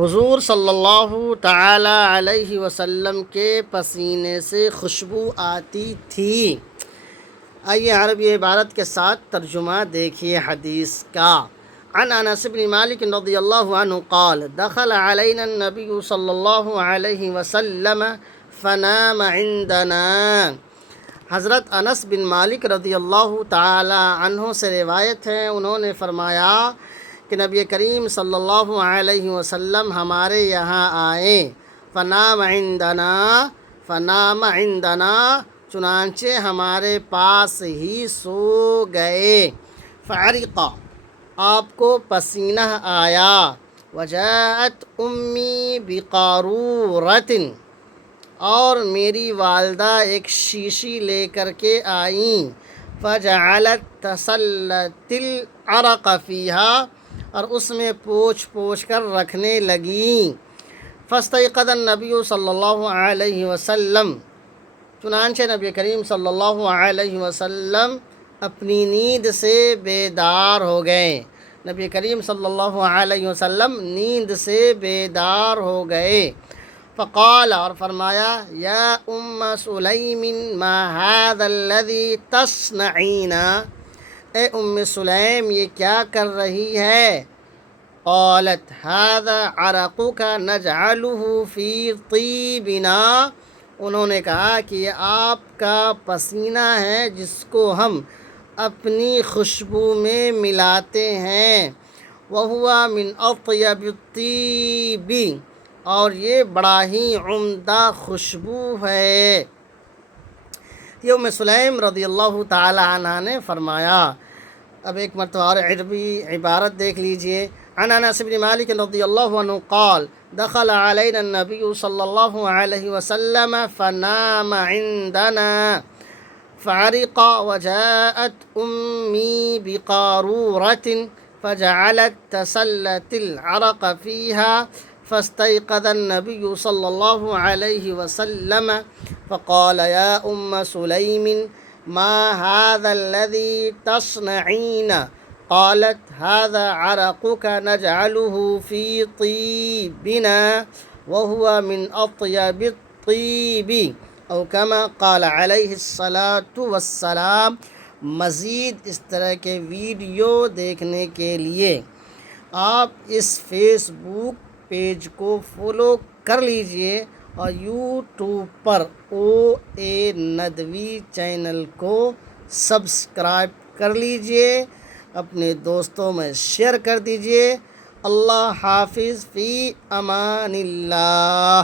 حضور صلی اللہ تعالی علیہ وسلم کے پسینے سے خوشبو آتی تھی۔ آئیے عربی عبارت کے ساتھ ترجمہ دیکھیے حدیث کا۔ عن انس بن مالک رضی اللہ عنہ قال دخل علینا النبی صلی اللہ علیہ وسلم فنام عندنا۔ حضرت انس بن مالک رضی اللہ تعالی عنہ سے روایت ہے، انہوں نے فرمایا کہ نبی کریم صلی اللہ علیہ وسلم ہمارے یہاں آئے۔ فنام عندنا چنانچہ ہمارے پاس ہی سو گئے۔ فعرق آپ کو پسینہ آیا۔ وجاءت امی بقارورۃ اور میری والدہ ایک شیشی لے کر کے آئیں۔ فجعلت تسلت العرق فیہا اور اس میں پوچھ پوچھ کر رکھنے لگیں۔ فاستيقظ النبی صلی اللہ علیہ وسلم چنانچہ نبی کریم صلی اللہ علیہ وسلم اپنی نیند سے بیدار ہو گئے۔ نبی کریم صلی اللہ علیہ وسلم نیند سے بیدار ہو گئے۔ فقال اور فرمایا یا ام سلیم ما هذا الذي تصنعین، اے ام سلیم یہ کیا کر رہی ہے؟ قالت هذا عرقك نجعله في طيبنا، انہوں نے کہا کہ یہ آپ کا پسینہ ہے جس کو ہم اپنی خوشبو میں ملاتے ہیں۔ وَهُوَ مِنْ أَطْيَبِ الطِّيبِ اور یہ بڑا ہی عمدہ خوشبو ہے۔ یہ ام سلیم رضی اللہ تعالی عنہ نے فرمایا۔ اب ایک مرتبہ اور عربی عبارت دیکھ لیجئے۔ عن انس بن مالک رضی اللہ عنہ قال دخل علینا النبی صلی اللہ علیہ وسلم فنام عندنا فعرق وجاءت امی بقارورۃ فجعلت تسلت العرق فیہا فاستيقظ النبی صلی اللہ علیہ وسلم فقال یا ام سلیم ما هذا الذي تصنعین؟ قالت هذا عرقك نجعله في طيبنا وهو من أطيب الطيب او كما قال علیہ الصلاۃ والسلام۔ مزید اس طرح کے ویڈیو دیکھنے کے لیے آپ اس فیس بک پیج کو فالو کر لیجئے اور یوٹیوب پر ندوی چینل کو سبسکرائب کر لیجئے، اپنے دوستوں میں شیئر کر دیجئے۔ اللہ حافظ، فی امان اللہ۔